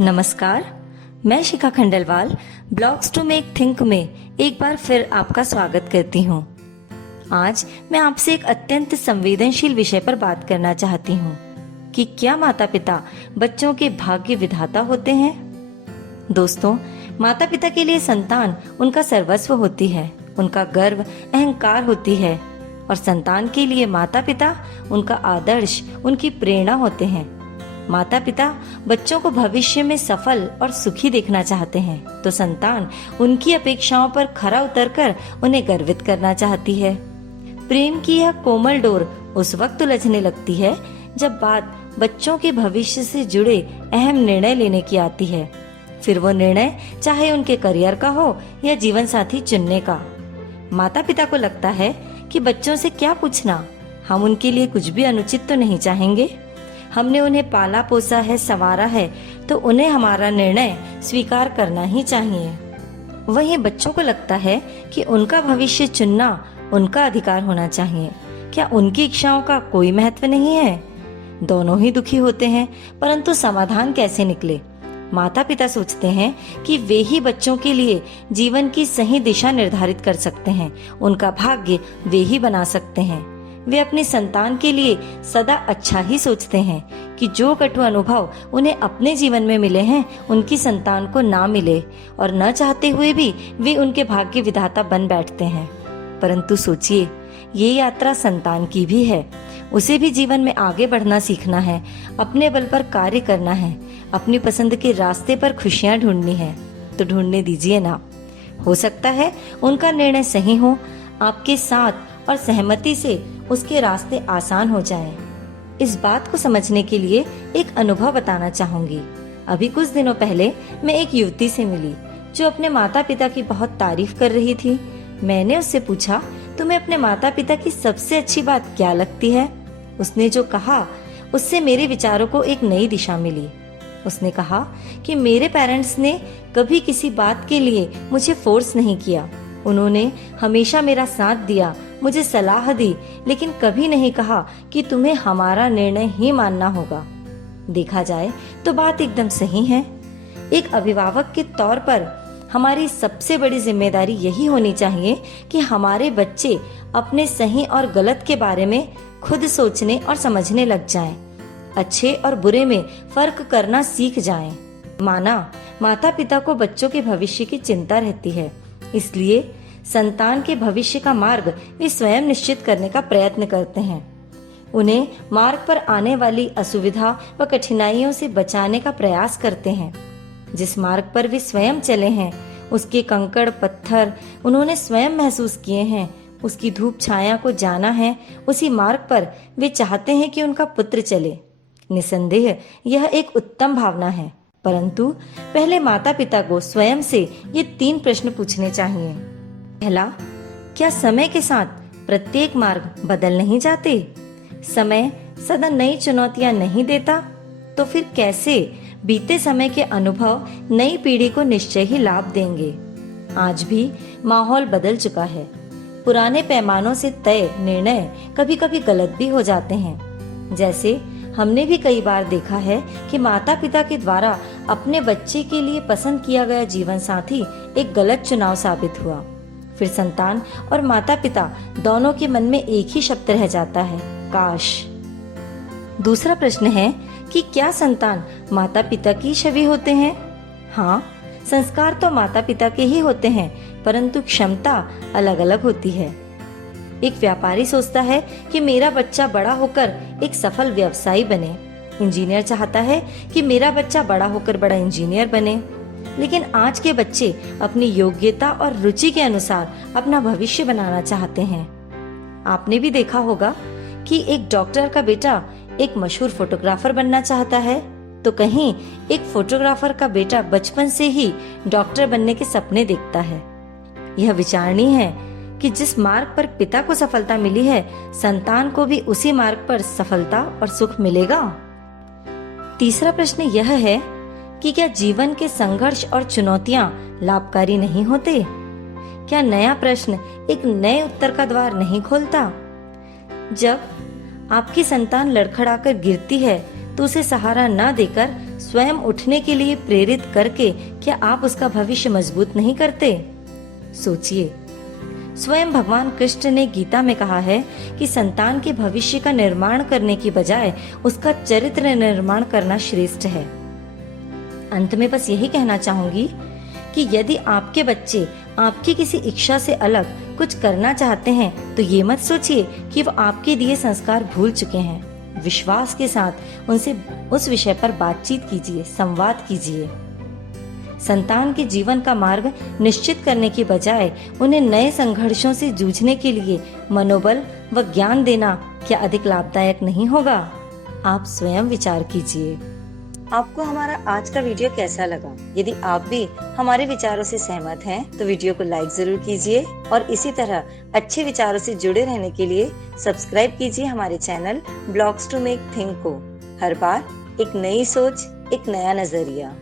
नमस्कार, मैं Shikha Khandelwal blogs to make think में एक बार फिर आपका स्वागत करती हूँ। आज मैं आपसे एक अत्यंत संवेदनशील विषय पर बात करना चाहती हूँ कि क्या माता पिता बच्चों के भाग्य विधाता होते हैं। दोस्तों, माता पिता के लिए संतान उनका सर्वस्व होती है, उनका गर्व अहंकार होती है और संतान के लिए माता पिता उनका आदर्श, उनकी प्रेरणा होते हैं। माता पिता बच्चों को भविष्य में सफल और सुखी देखना चाहते हैं तो संतान उनकी अपेक्षाओं पर खरा उतरकर उन्हें गर्वित करना चाहती है। प्रेम की यह कोमल डोर उस वक्त उलझने लगती है जब बात बच्चों के भविष्य से जुड़े अहम निर्णय लेने की आती है। फिर वो निर्णय चाहे उनके करियर का हो या जीवन साथी चुनने का। माता पिता को लगता है कि बच्चों से क्या पूछना, हम उनके लिए कुछ भी अनुचित तो नहीं चाहेंगे। हमने उन्हें पाला पोसा है, संवारा है, तो उन्हें हमारा निर्णय स्वीकार करना ही चाहिए। वहीं बच्चों को लगता है कि उनका भविष्य चुनना उनका अधिकार होना चाहिए। क्या उनकी इच्छाओं का कोई महत्व नहीं है? दोनों ही दुखी होते हैं, परंतु समाधान कैसे निकले? माता पिता सोचते हैं कि वे ही बच्चों के लिए जीवन की सही दिशा निर्धारित कर सकते हैं, उनका भाग्य वे ही बना सकते हैं। वे अपने संतान के लिए सदा अच्छा ही सोचते हैं कि जो कटु अनुभव उन्हें अपने जीवन में मिले हैं उनकी संतान को ना मिले, और न चाहते हुए भी वे उनके भाग्य विधाता बन बैठते हैं। परंतु सोचिए, ये यात्रा संतान की भी है। उसे भी जीवन में आगे बढ़ना सीखना है, अपने बल पर कार्य करना है, अपनी पसंद के रास्ते पर खुशियां ढूंढनी है। तो ढूंढने दीजिए ना। हो सकता है उनका निर्णय सही हो, आपके साथ और सहमति से उसके रास्ते आसान हो जाएं। इस बात को समझने के लिए एक अनुभव बताना चाहूंगी। अभी कुछ दिनों पहले मैं एक युवती से मिली जो अपने माता पिता की बहुत तारीफ कर रही थी। मैंने उससे पूछा, तुम्हें अपने माता पिता की सबसे अच्छी बात क्या लगती है? उसने जो कहा उससे मेरे विचारों को एक नई दिशा मिली। उसने कहा कि मेरे पेरेंट्स ने कभी किसी बात के लिए मुझे फोर्स नहीं किया। उन्होंने हमेशा मेरा साथ दिया, मुझे सलाह दी, लेकिन कभी नहीं कहा कि तुम्हें हमारा निर्णय ही मानना होगा। देखा जाए तो बात एकदम सही है। एक अभिभावक के तौर पर हमारी सबसे बड़ी जिम्मेदारी यही होनी चाहिए कि हमारे बच्चे अपने सही और गलत के बारे में खुद सोचने और समझने लग जाएं, अच्छे और बुरे में फर्क करना सीख जाएं। माता पिता को बच्चों के भविष्य की चिंता रहती है, इसलिए संतान के भविष्य का मार्ग वे स्वयं निश्चित करने का प्रयत्न करते हैं। उन्हें मार्ग पर आने वाली असुविधा व कठिनाइयों से बचाने का प्रयास करते हैं। जिस मार्ग पर वे स्वयं चले हैं, उसके कंकड़ पत्थर उन्होंने स्वयं महसूस किए हैं, उसकी धूप छाया को जाना है, उसी मार्ग पर वे चाहते हैं कि उनका पुत्र चले। निसंदेह यह एक उत्तम भावना है, परंतु पहले माता पिता को स्वयं से ये 3 प्रश्न पूछने चाहिए। पहला, क्या समय के साथ प्रत्येक मार्ग बदल नहीं जाते? समय सदा नई चुनौतियां नहीं देता? तो फिर कैसे बीते समय के अनुभव नई पीढ़ी को निश्चय ही लाभ देंगे? आज भी माहौल बदल चुका है। पुराने पैमानों से तय निर्णय कभी कभी गलत भी हो जाते हैं। जैसे हमने भी कई बार देखा है कि माता पिता के द्वारा अपने बच्चे के लिए पसंद किया गया जीवन साथी एक गलत चुनाव साबित हुआ। फिर संतान और माता पिता दोनों के मन में एक ही शब्द रह जाता है, काश। दूसरा प्रश्न है कि क्या संतान माता पिता की छवि होते हैं? हाँ, संस्कार तो माता पिता के ही होते हैं, परंतु क्षमता अलग अलग होती है। एक व्यापारी सोचता है कि मेरा बच्चा बड़ा होकर एक सफल व्यवसायी बने। इंजीनियर चाहता है कि मेरा बच्चा बड़ा होकर बड़ा इंजीनियर बने। लेकिन आज के बच्चे अपनी योग्यता और रुचि के अनुसार अपना भविष्य बनाना चाहते हैं। आपने भी देखा होगा कि एक डॉक्टर का बेटा एक मशहूर फोटोग्राफर बनना चाहता है, तो कहीं एक फोटोग्राफर का बेटा बचपन से ही डॉक्टर बनने के सपने देखता है। यह विचारणीय है कि जिस मार्ग पर पिता को सफलता मिली है, संतान को भी उसी मार्ग पर सफलता और सुख मिलेगा। तीसरा प्रश्न यह है कि क्या जीवन के संघर्ष और चुनौतियां लाभकारी नहीं होते? क्या नया प्रश्न एक नए उत्तर का द्वार नहीं खोलता? जब आपकी संतान लड़खड़ाकर गिरती है तो उसे सहारा न देकर स्वयं उठने के लिए प्रेरित करके क्या आप उसका भविष्य मजबूत नहीं करते? सोचिए, स्वयं भगवान कृष्ण ने गीता में कहा है कि संतान के भविष्य का निर्माण करने की बजाय उसका चरित्र निर्माण करना श्रेष्ठ है। अंत में बस यही कहना चाहूंगी कि यदि आपके बच्चे आपकी किसी इच्छा से अलग कुछ करना चाहते हैं तो ये मत सोचिए कि वो आपके दिए संस्कार भूल चुके हैं। विश्वास के साथ उनसे उस विषय पर बातचीत कीजिए, संवाद कीजिए। संतान के जीवन का मार्ग निश्चित करने की बजाय उन्हें नए संघर्षों से जूझने के लिए मनोबल व ज्ञान देना क्या अधिक लाभदायक नहीं होगा? आप स्वयं विचार कीजिए। आपको हमारा आज का वीडियो कैसा लगा? यदि आप भी हमारे विचारों से सहमत हैं तो वीडियो को लाइक जरूर कीजिए और इसी तरह अच्छे विचारों से जुड़े रहने के लिए सब्सक्राइब कीजिए हमारे channel blogs to make think को। हर बार एक नई सोच, एक नया नजरिया।